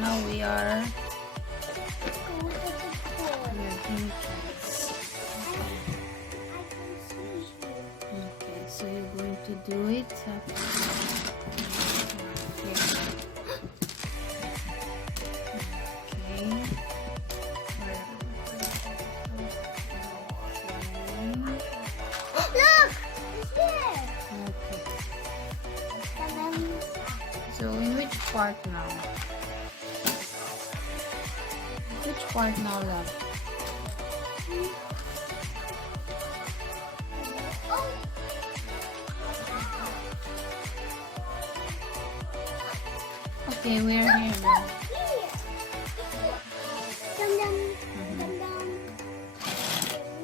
now we are Go to the door. making chance. I can see you. Okay, so you're going to do it. Okay. Look! It's there! Okay. And then So in which part now? Which part now, love? oh! Okay, we're here now. Here! Dum dum dum dum.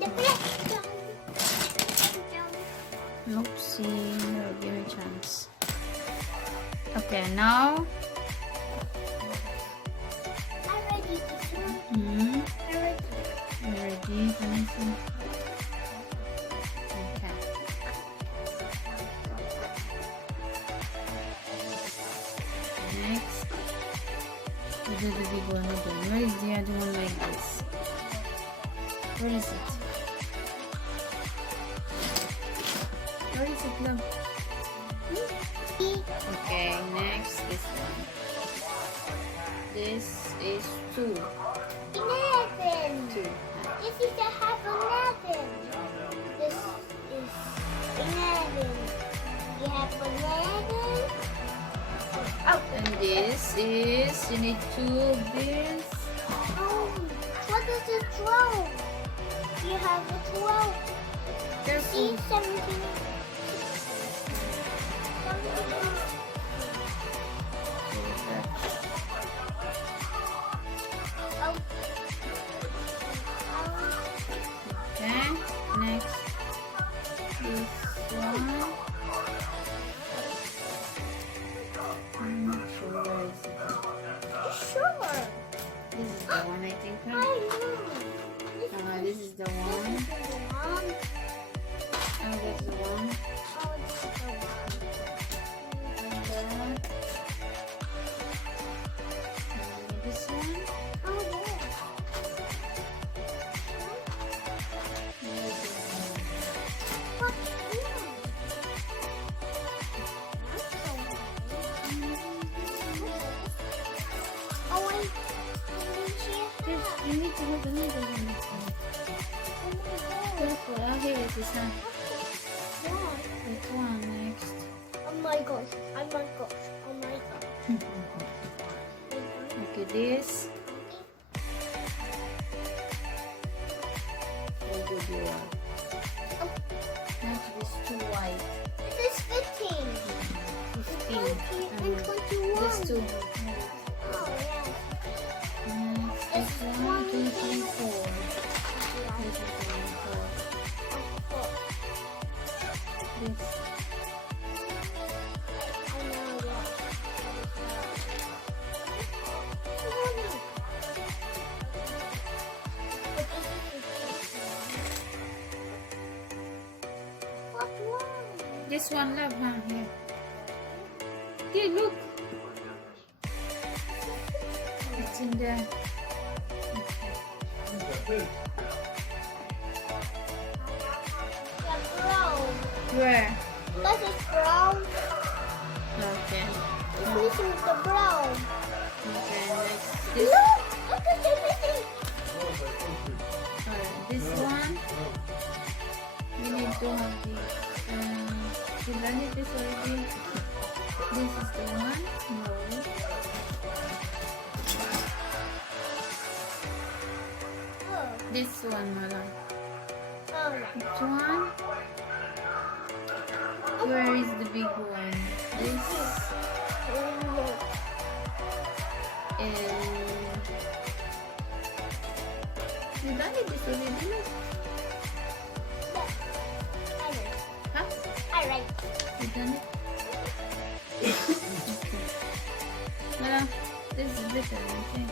The black dum dum. Oopsie, no, give me a chance. Okay, now. I'm ready to swim. Hmm. I'm ready. You ready, Vanessa? Okay. Next. We do the big one again. Where is the other one like this? Where is it? Where is it, love? Okay, next this one. This is 2. 11. 2. This is a half 11. This is 11. You have 11. Oh, And this is, you need 2 of this. oh. What is a 12? You have a 12. See, Careful. 17. 17. Oh. Okay, next. This one. I'm not sure where is it. Sure. This is the one, I think. I Huh? know. This is the one. This is the one. Oh, that's the one. Oh, this is the one. And this one. Oh, yeah. What's here? Oh, wait. You need to hold another one. Careful, oh, here it is. Huh? That one next. Oh my gosh. Oh my gosh. Oh my gosh. Okay, this. How good you are. Oh, Next is 2 white. this is 15. 15. 20 and 21. This 2. Oh, yeah. Next is 1, 2, 3, 4. This is 4. This. I know, yeah. But this is 15. What one? This one, love, huh? Here. Okay, look. It's in there. Yeah, brown. Where? That is brown. Okay. This is the brown. Okay, next. This. Look! Look at everything. This one. We need to have this. You done it this already? This is the one? No. Oh, This one, Mala. oh, yeah. Which one? Where is the big one? This Look. is. You done it this already? No? Huh? All right. You done it? Okay. Mala, this is better, okay?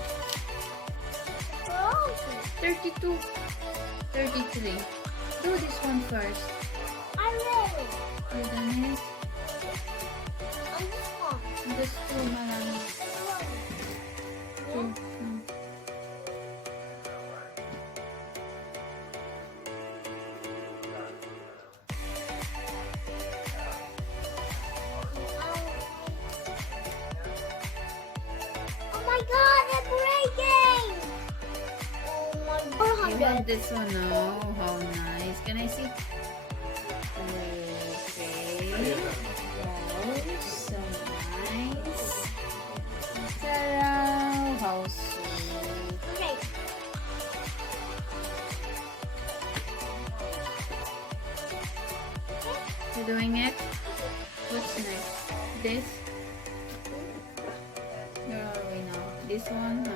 Oh, 32. 33. Do this one first. I'm ready. You done it? On this one. This two, Mala. This one. about it. this one? Oh, how nice. Can I see? Okay. Wow, so nice. Sarah, how sweet. Okay. You doing it? What's next? This? Where are we now? This one? Huh?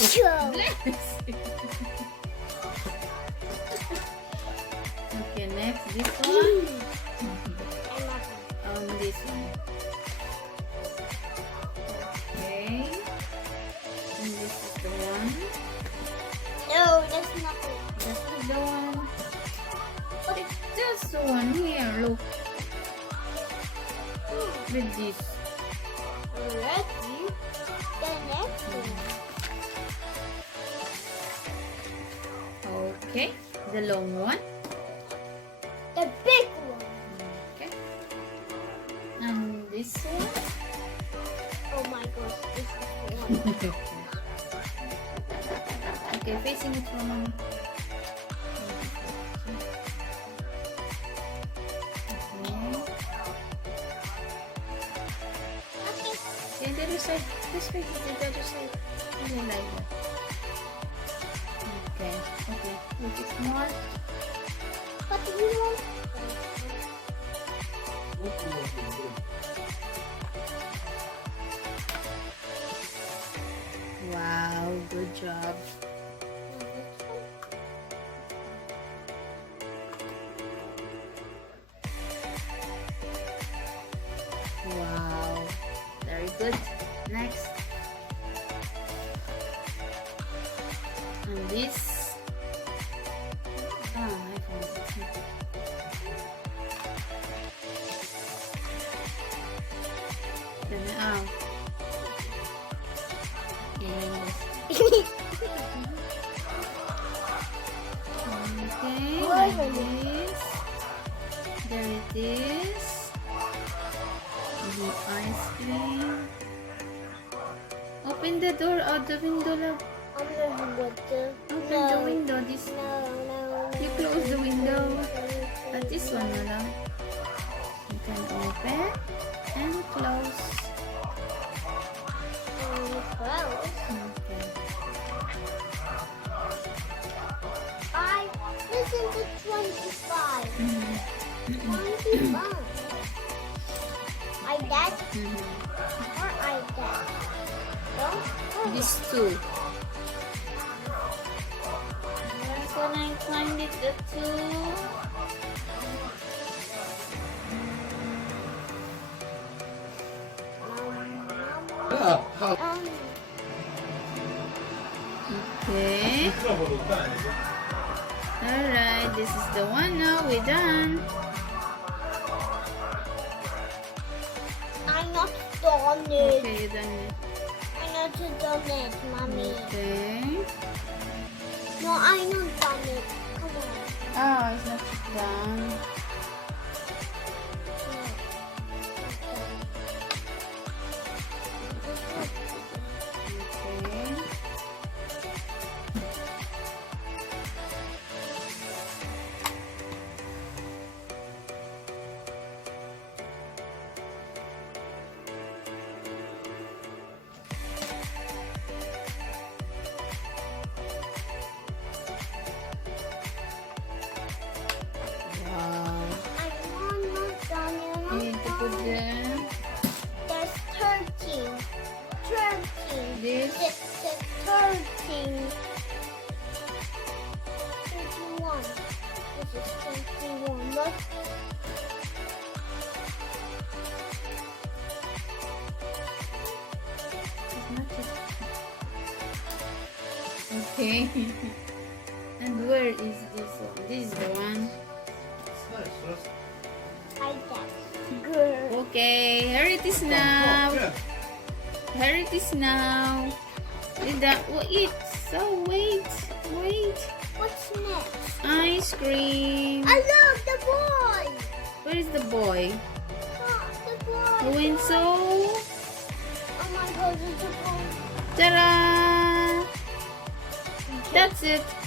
Sure. Bless you. Okay, next this one. This one. Okay. And this is the one. No, that's not it. This is the one. It's just the one here. Look. With this. Ready? The next one. Okay. The long one. The big one. Okay. And this one. Oh my gosh, this is the one. Okay, facing it from mommy. Okay. Okay, the other side. This way is the other side. Something like that. Okay, okay. Look, it's more. What do you want? Wow, good job. Wow, very good. Next. And this. Ah, I found it. Then, oh. Yes. Okay, like this. There it is. The ice cream. Open the door out the window, love. I'm gonna do it. Open the window. This. No. You close the window. But this one, my love. You can open and close. Close. Okay. I listen to 25. Mhm. 25. I that Mhm. or I that. Don't. These two. Where can I find it? The two. Okay. Alright, this is the one now. We're done. I'm not done it. Okay, you're done it. I'm not done it, mommy. Okay. No, I'm not done it. Come on. Oh, it's not done. Okay. Wow. I'm not done You it. need to put them. There's 13. 13. This. The 13. 31. This is 21. Look. It's not just. Okay. And where is this one? This is the one. I guess. Good. Okay, here it is now. Here it is now. Did that? Wait. So wait. What's next? Ice cream. I love the boy. Where is the boy? Oh, the boy. Going boy. so. Oh my god. it's a bone. Ta-da! That's it.